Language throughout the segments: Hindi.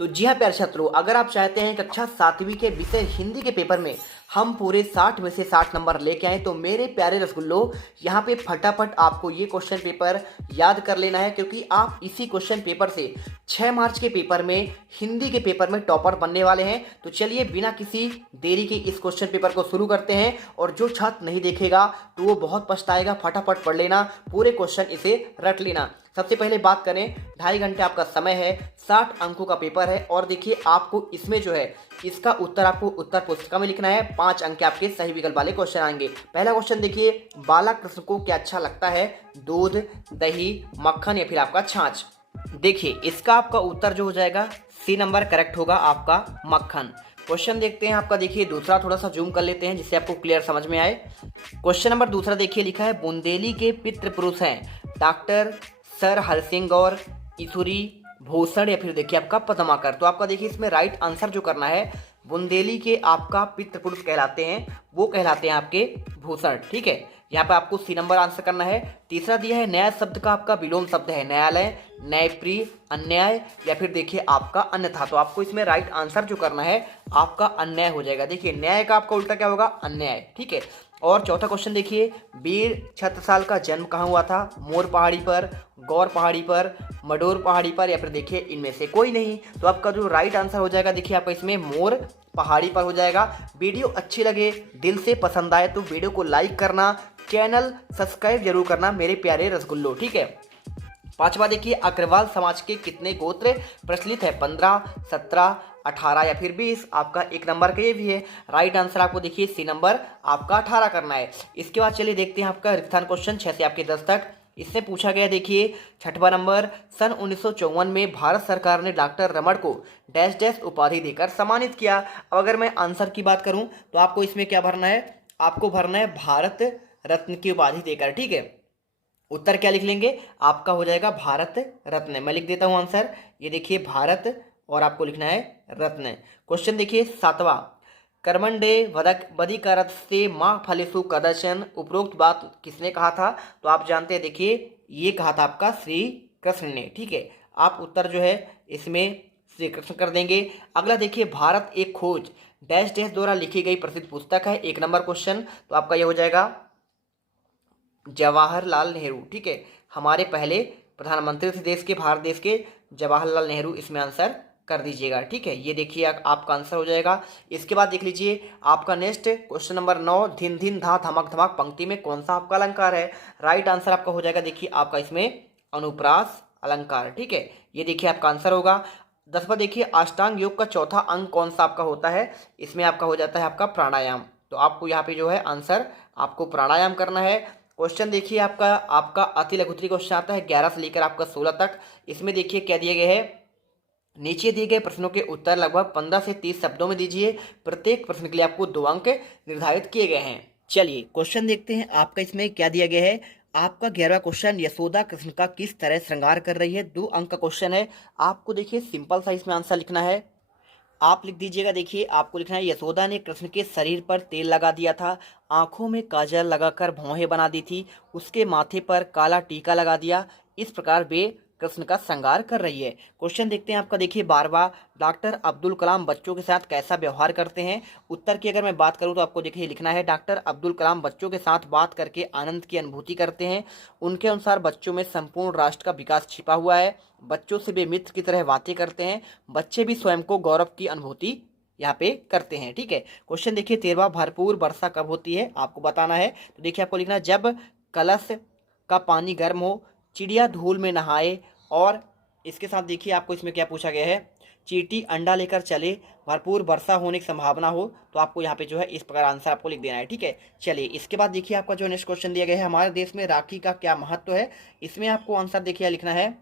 तो जी हाँ प्यारे छात्रों, अगर आप चाहते हैं कक्षा 7वीं के विषय हिंदी के पेपर में हम पूरे 60 में से 60 नंबर लेके आए, तो मेरे प्यारे रसगुल्लो यहाँ पे फटाफट आपको ये क्वेश्चन पेपर याद कर लेना है, क्योंकि आप इसी क्वेश्चन पेपर से 6 मार्च के पेपर में हिंदी के पेपर में टॉपर बनने वाले हैं। तो चलिए बिना किसी देरी के इस क्वेश्चन पेपर को शुरू करते हैं, और जो छात्र नहीं देखेगा तो वो बहुत पछताएगा। फटाफट पढ़ लेना, पूरे क्वेश्चन इसे रट लेना। सबसे पहले बात करें, 2.5 घंटे आपका समय है, 60 अंकों का पेपर है, और देखिए आपको इसमें जो है इसका उत्तर आपको उत्तर पुस्तिका में लिखना है। 5 अंक के आपके सही विकल्प वाले क्वेश्चन आएंगे। पहला क्वेश्चन देखिए, बालकृष्ण को क्या अच्छा लगता है? दूध, दही, मक्खन या फिर आपका छाछ? देखिए इसका आपका उत्तर जो हो जाएगा सी नंबर करेक्ट होगा, आपका मक्खन। क्वेश्चन देखते हैं आपका, देखिए दूसरा, थोड़ा सा जूम कर लेते हैं जिससे आपको क्लियर समझ में आए। क्वेश्चन नंबर दूसरा देखिए, लिखा है बुंदेली के पितृ पुरुष हैं डॉक्टर सर हरसिंह गौर, ईश्वरी, भूषण या फिर देखिए आपका पद्माकर। तो आपका देखिए इसमें राइट आंसर जो करना है, बुंदेली के आपका पितृ पुरुष कहलाते हैं, वो कहलाते हैं आपके भूषण। ठीक है, यहाँ पे आपको सी नंबर आंसर करना है। तीसरा दिया है, न्याय शब्द का आपका विलोम शब्द है न्यायालय, न्यायप्रिय, अन्याय या फिर देखिए आपका अन्यथा। तो आपको इसमें राइट आंसर जो करना है आपका अन्याय हो जाएगा। देखिए न्याय का आपका उल्टा क्या होगा? अन्याय। ठीक है, और चौथा क्वेश्चन देखिए, वीर छत्रसाल का जन्म कहाँ हुआ था? मोर पहाड़ी पर, गौर पहाड़ी पर, मडोर पहाड़ी पर या फिर देखिए इनमें से कोई नहीं। तो आपका जो राइट आंसर हो जाएगा देखिए आपका इसमें मोर पहाड़ी पर हो जाएगा। वीडियो अच्छी लगे, दिल से पसंद आए तो वीडियो को लाइक करना, चैनल सब्सक्राइब जरूर करना मेरे प्यारे रसगुल्लो। ठीक है, पांचवा देखिए, अग्रवाल समाज के कितने गोत्र प्रचलित है? 15, 17, 18 या फिर 20? आपका एक नंबर का ये भी है। राइट आंसर आपको देखिए सी नंबर आपका 18 करना है। इसके बाद चलिए देखते हैं आपका रिक्तान क्वेश्चन 6 से आपके 10 तक। इससे पूछा गया देखिए छठवां नंबर, सन 1954 में भारत सरकार ने डॉक्टर रमन को डैश डैश उपाधि देकर सम्मानित किया। अब अगर मैं आंसर की बात करूं तो आपको इसमें क्या भरना है? आपको भरना है भारत रत्न की उपाधि देकर। ठीक है, उत्तर क्या लिख लेंगे? आपका हो जाएगा भारत रत्न। मैं लिख देता हूं आंसर, ये देखिए भारत और आपको लिखना है रत्न। क्वेश्चन देखिए सातवां, कर्मंडे वदक बधिकारत से माँ फलेसु कदर्शन, उपरोक्त बात किसने कहा था? तो आप जानते हैं, देखिए ये कहा था आपका श्री कृष्ण ने। ठीक है, आप उत्तर जो है इसमें श्री कृष्ण कर देंगे। अगला देखिए, भारत एक खोज डैश डैश द्वारा लिखी गई प्रसिद्ध पुस्तक है, एक नंबर क्वेश्चन। तो आपका ये हो जाएगा जवाहरलाल नेहरू। ठीक है, हमारे पहले प्रधानमंत्री थे देश के, भारत देश के, जवाहरलाल नेहरू इसमें आंसर कर दीजिएगा। ठीक है, ये देखिए आपका आंसर हो जाएगा। इसके बाद देख लीजिए आपका नेक्स्ट क्वेश्चन नंबर 9, धिन धिन धा धमक धमक पंक्ति में कौन सा आपका अलंकार है? राइट आंसर आपका हो जाएगा देखिए आपका इसमें अनुप्रास अलंकार। ठीक है, ये देखिए आपका आंसर होगा। 10वां देखिए, अष्टांग योग का चौथा अंग कौन सा आपका होता है? इसमें आपका हो जाता है आपका प्राणायाम। तो आपको यहाँ पे जो है आंसर आपको प्राणायाम करना है। क्वेश्चन देखिए आपका आपका अति लघुत्तरी क्वेश्चन आता है 11 से लेकर आपका 16 तक। इसमें देखिए क्या दिए गए हैं, नीचे दिए गए प्रश्नों के उत्तर लगभग 15 से 30 शब्दों में दीजिए। प्रत्येक प्रश्न के लिए आपको 2 अंक निर्धारित किए गए हैं। चलिए क्वेश्चन देखते हैं आपका इसमें क्या दिया गया है। आपका 11वां क्वेश्चन, यशोदा कृष्ण का किस तरह श्रृंगार कर रही है? 2 अंक का क्वेश्चन है। आपको देखिए सिंपल सा इसमें आंसर लिखना है। आप लिख दीजिएगा, देखिए आपको लिखना है, यशोदा ने कृष्ण के शरीर पर तेल लगा दिया था, आंखों में काजल लगाकर भौहें बना दी थी, उसके माथे पर काला टीका लगा दिया, इस प्रकार वे कृष्ण का श्रृंगार कर रही है। क्वेश्चन देखते हैं आपका, देखिए 12वां, डॉक्टर अब्दुल कलाम बच्चों के साथ कैसा व्यवहार करते हैं? उत्तर की अगर मैं बात करूं तो आपको देखिए लिखना है, डॉक्टर अब्दुल कलाम बच्चों के साथ बात करके आनंद की अनुभूति करते हैं। उनके अनुसार बच्चों में संपूर्ण राष्ट्र का विकास छिपा हुआ है। बच्चों से वे मित्र की तरह बातें करते हैं। बच्चे भी स्वयं को गौरव की अनुभूति यहाँ पे करते हैं। ठीक है, क्वेश्चन देखिए 13वां, भरपूर वर्षा कब होती है? आपको बताना है। तो देखिए आपको लिखना है, जब कलश का पानी गर्म हो, चिड़िया धूल में नहाए, और इसके साथ देखिए आपको इसमें क्या पूछा गया है, चींटी अंडा लेकर चले, भरपूर वर्षा होने की संभावना हो। तो आपको यहाँ पे जो है इस प्रकार आंसर आपको लिख देना है। ठीक है, चलिए इसके बाद देखिए आपका जो नेक्स्ट क्वेश्चन दिया गया है, हमारे देश में राखी का क्या महत्व है? इसमें आपको आंसर देखिए लिखना है,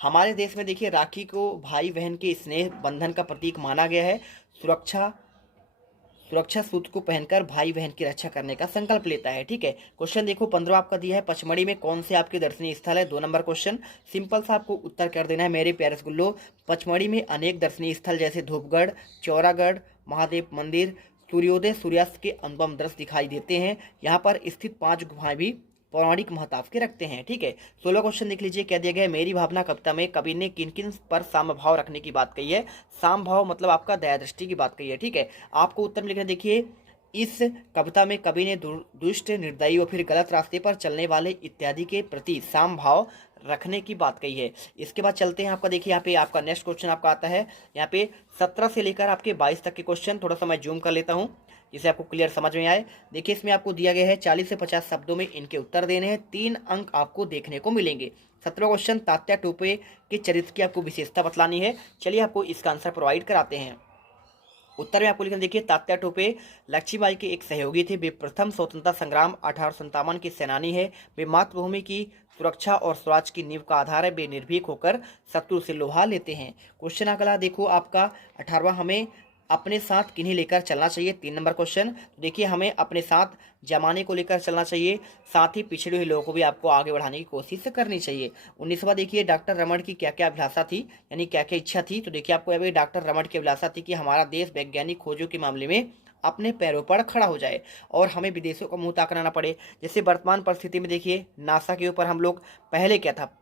हमारे देश में देखिए राखी को भाई बहन के स्नेह बंधन का प्रतीक माना गया है। सुरक्षा सुरक्षा सूत्र को पहनकर भाई बहन की रक्षा करने का संकल्प लेता है। ठीक है, क्वेश्चन देखो 15 आपका दिया है, पचमढ़ी में कौन से आपके दर्शनीय स्थल है? 2 नंबर क्वेश्चन, सिंपल सा आपको उत्तर कर देना है मेरे प्यारे रसगुल्लो। पचमढ़ी में अनेक दर्शनीय स्थल जैसे धूपगढ़, चौरागढ़, महादेव मंदिर, सूर्योदय सूर्यास्त के अनुपम दृश्य दिखाई देते हैं। यहाँ पर स्थित 5 गुफाएं भी पौराणिक महत्व के रखते हैं। ठीक है, 16 क्वेश्चन देख लीजिए। क्या दिया गया है, मेरी भावना कविता में कवि ने किन किन पर साम भाव रखने की बात कही है। साम भाव मतलब आपका दया दृष्टि की बात कही है। ठीक है, आपको उत्तर में लिखना, देखिए इस कविता में कवि ने दुष्ट, निर्दयी और फिर गलत रास्ते पर चलने वाले इत्यादि के प्रति साम भाव रखने की बात कही है। इसके बाद चलते हैं आपका, देखिए यहाँ पे आपका नेक्स्ट क्वेश्चन आपका आता है यहाँ पे 17 से लेकर आपके 22 तक के क्वेश्चन। थोड़ा सा मैं जूम कर लेता हूँ जिससे आपको क्लियर समझ में आए। देखिए इसमें आपको दिया गया है 40 से 50 शब्दों में इनके उत्तर देने हैं। 3 अंक आपको देखने को मिलेंगे। 17 क्वेश्चन, तात्या टोपे के चरित्र की आपको विशेषता बतलानी है। चलिए आपको इसका आंसर प्रोवाइड कराते हैं। उत्तर में आपको लिखना, देखिए तात्या टोपे लक्ष्मीबाई के एक सहयोगी थे। वे प्रथम स्वतंत्रता संग्राम 1857 के सेनानी है। वे मातृभूमि की सुरक्षा और स्वराज की नींव का आधार है। वे निर्भीक होकर शत्रु से लोहा लेते हैं। क्वेश्चन अगला देखो आपका 18वां, हमें अपने साथ किन्हें लेकर चलना चाहिए। 3 नंबर क्वेश्चन, तो देखिए हमें अपने साथ जमाने को लेकर चलना चाहिए, साथ ही पिछड़े हुए लोगों को भी आपको आगे बढ़ाने की कोशिश करनी चाहिए। 19वां, देखिए डॉक्टर रमन की क्या क्या अभिलाषा थी, यानी क्या क्या इच्छा थी। तो देखिए आपको अभी डॉक्टर रमन की अभिलाषा थी कि हमारा देश वैज्ञानिक खोजों के मामले में अपने पैरों पर खड़ा हो जाए और हमें विदेशों का मुंह ताकना ना पड़े। जैसे वर्तमान परिस्थिति में देखिए नासा के ऊपर हम लोग पहले क्या था,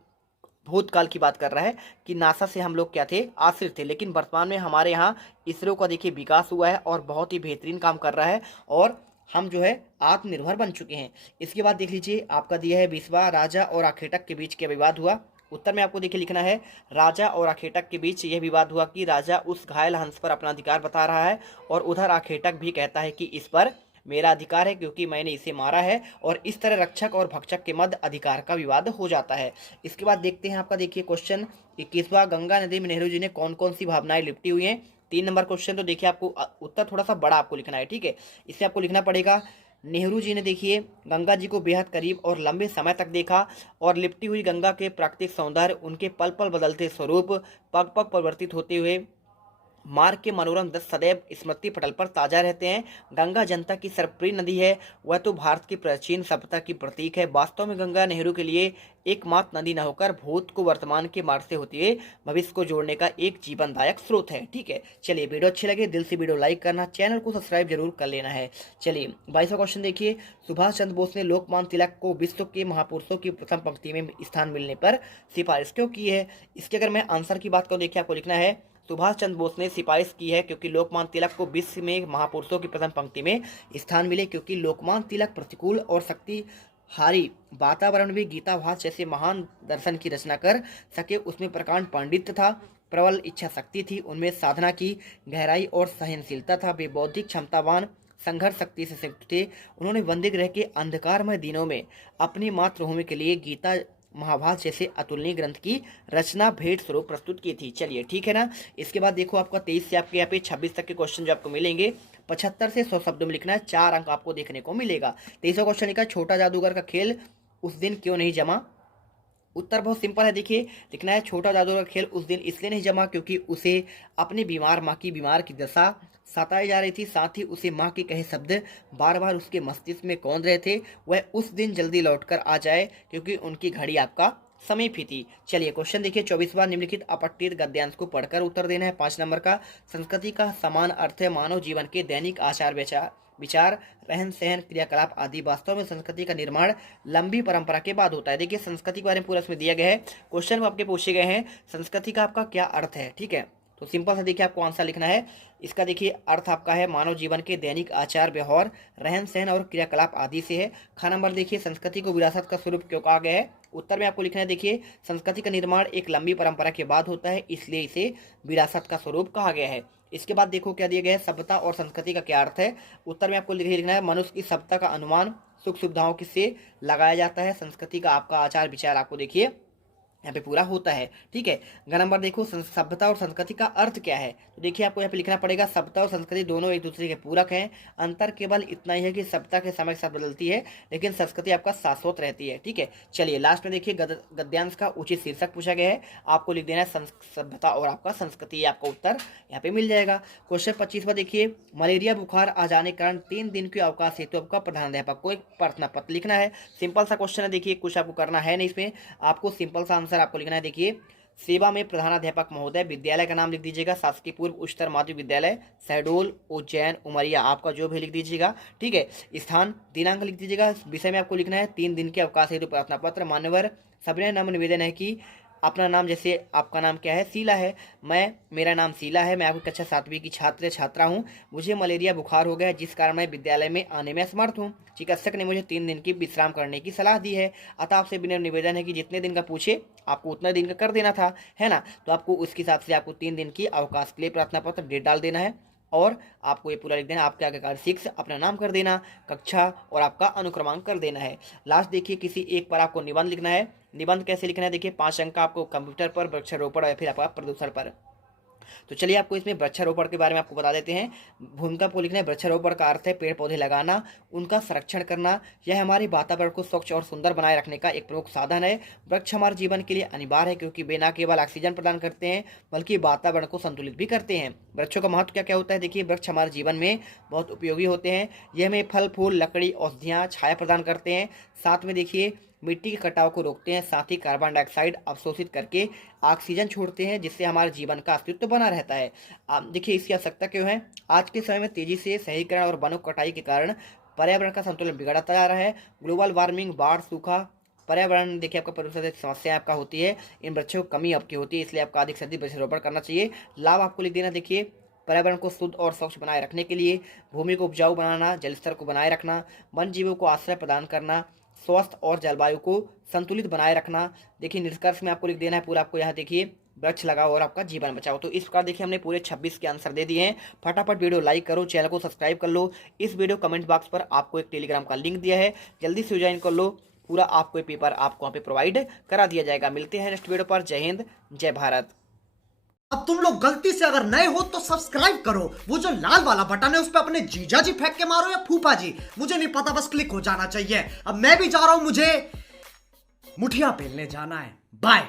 भूतकाल की बात कर रहा है कि नासा से हम लोग क्या थे, आश्रित थे, लेकिन वर्तमान में हमारे यहाँ इसरो का देखिए विकास हुआ है और बहुत ही बेहतरीन काम कर रहा है और हम जो है आत्मनिर्भर बन चुके हैं। इसके बाद देख लीजिए आपका दिया है 20वां, राजा और आखेटक के बीच क्या विवाद हुआ। उत्तर में आपको देखिए लिखना है, राजा और आखेटक के बीच यह विवाद हुआ कि राजा उस घायल हंस पर अपना अधिकार बता रहा है और उधर आखेटक भी कहता है कि इस पर मेरा अधिकार है क्योंकि मैंने इसे मारा है, और इस तरह रक्षक और भक्षक के मध्य अधिकार का विवाद हो जाता है। इसके बाद देखते हैं आपका, देखिए क्वेश्चन 21वां, गंगा नदी में नेहरू जी ने कौन कौन सी भावनाएं लिपटी हुई हैं। 3 नंबर क्वेश्चन, तो देखिए आपको उत्तर थोड़ा सा बड़ा आपको लिखना है। ठीक है, इससे आपको लिखना पड़ेगा, नेहरू जी ने देखिए गंगा जी को बेहद करीब और लंबे समय तक देखा और लिपटी हुई गंगा के प्राकृतिक सौंदर्य, उनके पल पल बदलते स्वरूप, पग पग परिवर्तित होते हुए मार्ग के मनोरम दृश्य सदैव स्मृति पटल पर ताजा रहते हैं। गंगा जनता की सर्वप्रिय नदी है, वह तो भारत की प्राचीन सभ्यता की प्रतीक है। वास्तव में गंगा नेहरू के लिए एकमात्र नदी न होकर भूत को वर्तमान के मार्ग से होते हुए भविष्य को जोड़ने का एक जीवनदायक स्रोत है। ठीक है, चलिए वीडियो अच्छी लगे दिल से वीडियो लाइक करना, चैनल को सब्सक्राइब जरूर कर लेना है। चलिए 22वां क्वेश्चन देखिए, सुभाष चंद्र बोस ने लोकमान्य तिलक को विश्व के महापुरुषों की प्रथम पंक्ति में स्थान मिलने पर सिफारिश क्यों की है। इसके अगर मैं आंसर की बात करूँ, देखिए आपको लिखना है, सुभाष चंद्र बोस ने सिफारिश की है क्योंकि लोकमान्य तिलक को विश्व में महापुरुषों की प्रथम पंक्ति में स्थान मिले, क्योंकि लोकमान्य तिलक प्रतिकूल और शक्तिहारी वातावरण में गीताभास जैसे महान दर्शन की रचना कर सके। उसमें प्रकांड पांडित्य था, प्रबल इच्छा शक्ति थी, उनमें साधना की गहराई और सहनशीलता था। वे बौद्धिक क्षमतावान, संघर्ष शक्ति से संयुक्त थे। उन्होंने वंदे ग्रह के अंधकारमय दिनों में अपनी मातृभूमि के लिए गीता, महाभारत जैसे अतुलनीय ग्रंथ की रचना भेंट स्वरूप प्रस्तुत की थी। चलिए ठीक है ना। इसके बाद देखो आपका 23 से आपके यहाँ पे 26 तक के क्वेश्चन जो आपको मिलेंगे 75 से 100 शब्दों में लिखना है, 4 अंक आपको देखने को मिलेगा। 23वां क्वेश्चन लिखा, छोटा जादूगर का खेल उस दिन क्यों नहीं जमा। उत्तर बहुत सिंपल है, देखिए लिखना है, छोटा जादूगर खेल उस दिन इसलिए नहीं जमा क्योंकि उसे अपनी बीमार माँ की बीमार की दशा सताई जा रही थी, साथ ही उसे माँ के कहे शब्द बार बार उसके मस्तिष्क में कौंध रहे थे। वह उस दिन जल्दी लौटकर आ जाए क्योंकि उनकी घड़ी आपका समीप ही थी। चलिए क्वेश्चन देखिए 24वां, निम्नलिखित अपठित गद्यांश को पढ़कर उत्तर देना है। 5 नंबर का, संस्कृति का समान अर्थ है मानव जीवन के दैनिक आचार विचार, रहन सहन, क्रियाकलाप आदि। वास्तव में संस्कृति का निर्माण लंबी परंपरा के बाद होता है। देखिए संस्कृति के बारे में पूरा इसमें दिया गया है, क्वेश्चन में आपके पूछे गए हैं संस्कृति का आपका क्या अर्थ है। ठीक है, तो सिंपल सा देखिए आपको आंसर लिखना है। इसका देखिए अर्थ आपका है मानव जीवन के दैनिक आचार व्यवहार, रहन सहन और क्रियाकलाप आदि से है। खा नंबर देखिए, संस्कृति को विरासत का स्वरूप क्यों कहा गया है। उत्तर में आपको लिखना है, देखिए संस्कृति का निर्माण एक लंबी परंपरा के बाद होता है, इसलिए इसे विरासत का स्वरूप कहा गया है। इसके बाद देखो क्या दिया गया है, सभ्यता और संस्कृति का क्या अर्थ है। उत्तर में आपको लिखना है, मनुष्य की सभ्यता का अनुमान सुख सुविधाओं से लगाया जाता है। संस्कृति का आपका आचार विचार आपको देखिए यहाँ पे पूरा होता है। ठीक है, ग नंबर देखो, सभ्यता और संस्कृति का अर्थ क्या है। तो देखिए आपको यहाँ पे लिखना पड़ेगा, सभ्यता और संस्कृति दोनों एक दूसरे के पूरक हैं। अंतर केवल इतना ही है कि सभ्यता के समय के साथ बदलती है लेकिन संस्कृति आपका शाश्वत रहती है। ठीक है, चलिए लास्ट में देखिए गद्यांश का उचित शीर्षक पूछा गया है, आपको लिख देना है सभ्यता और आपका संस्कृति, आपका उत्तर यहाँ पे मिल जाएगा। क्वेश्चन 25वां देखिए, मलेरिया बुखार आ जाने के कारण 3 दिन के अवकाश हेतु आपका प्रधानाध्यापक को एक प्रार्थना पत्र लिखना है। सिंपल सा क्वेश्चन है, देखिए कुछ आपको करना है नहीं, इसमें आपको सिंपल सा आंसर आपको लिखना है। देखिए सेवा में प्रधानाध्यापक महोदय। विद्यालय का नाम लिख दीजिएगा शासकीय पूर्व उच्चतर माध्यमिक विद्यालय शहडोल, उज्जैन, उमरिया, आपका जो भी लिख दीजिएगा। ठीक है, स्थान, दिनांक लिख दीजिएगा। विषय में आपको लिखना है 3 दिन के अवकाश हेतु प्रार्थना पत्र। मान्यवर सविनय नम्र निवेदन है कि अपना नाम, जैसे आपका नाम क्या है, शीला है, मेरा नाम शीला है, मैं आपकी कक्षा 7वीं की छात्रा हूँ। मुझे मलेरिया बुखार हो गया है जिस कारण मैं विद्यालय में आने में असमर्थ हूँ। चिकित्सक ने मुझे 3 दिन की विश्राम करने की सलाह दी है। अतः आपसे विनम्र निवेदन है कि जितने दिन का पूछे आपको उतना दिन का कर देना था, है ना। तो आपको उसके हिसाब से आपको 3 दिन की अवकाश के लिए प्रार्थना पत्र डेट डाल देना है और आपको ये पूरा लिख देना। आपके आगे कार्ड 6 अपना नाम कर देना, कक्षा और आपका अनुक्रमांक कर देना है। लास्ट देखिए, किसी एक पर आपको निबंध लिखना है। निबंध कैसे लिखना है, देखिए 5 अंक का आपको कंप्यूटर पर, वृक्षारोपण या फिर आपका प्रदूषण पर। तो चलिए आपको इसमें वृक्षारोपण के बारे में आपको बता देते हैं। भूमिका को लिखना है। वृक्षारोपण का अर्थ है पेड़ पौधे लगाना, उनका संरक्षण करना। यह हमारे वातावरण को स्वच्छ और सुंदर बनाए रखने का एक प्रमुख साधन है। वृक्ष हमारे जीवन के लिए अनिवार्य है क्योंकि वे न केवल ऑक्सीजन प्रदान करते हैं बल्कि वातावरण को संतुलित भी करते हैं। वृक्षों का महत्व क्या क्या होता है, देखिए वृक्ष हमारे जीवन में बहुत उपयोगी होते हैं। यह हमें फल फूल, लकड़ी, औषधियाँ, छाया प्रदान करते हैं। साथ में देखिए मिट्टी के कटाव को रोकते हैं, साथ ही कार्बन डाइऑक्साइड अवशोषित करके ऑक्सीजन छोड़ते हैं जिससे हमारे जीवन का अस्तित्व बना रहता है। आप देखिए इसकी आवश्यकता क्यों है। आज के समय में तेजी से शहरीकरण और वनों कटाई के कारण पर्यावरण का संतुलन बिगड़ता जा रहा है। ग्लोबल वार्मिंग, बाढ़, सूखा, पर्यावरण देखिए आपका प्रदूषण से समस्या आपका होती है। इन वृक्षों की कमी आपकी होती है, इसलिए आपका अधिक से अधिक वृक्षारोपण करना चाहिए। लाभ आपको लिख देना, देखिए पर्यावरण को शुद्ध और स्वच्छ बनाए रखने के लिए भूमि को उपजाऊ बनाना, जल स्तर को बनाए रखना, वन जीवों को आश्रय प्रदान करना, स्वास्थ्य और जलवायु को संतुलित बनाए रखना। देखिए निष्कर्ष में आपको लिख देना है पूरा, आपको यहाँ देखिए वृक्ष लगाओ और आपका जीवन बचाओ। तो इस प्रकार देखिए हमने पूरे 26 के आंसर दे दिए हैं। फटाफट वीडियो लाइक करो, चैनल को सब्सक्राइब कर लो। इस वीडियो कमेंट बॉक्स पर आपको एक टेलीग्राम का लिंक दिया है, जल्दी से ज्वाइन कर लो। पूरा आपको ये पेपर आपको वहाँ पे प्रोवाइड करा दिया जाएगा। मिलते हैं नेक्स्ट वीडियो पर। जय हिंद, जय भारत। अब तुम लोग गलती से अगर नए हो तो सब्सक्राइब करो, वो जो लाल वाला बटन है उस पर अपने जीजा जी फेंक के मारो या फूफा जी, मुझे नहीं पता, बस क्लिक हो जाना चाहिए। अब मैं भी जा रहा हूं, मुझे मुठिया पेलने जाना है। बाय।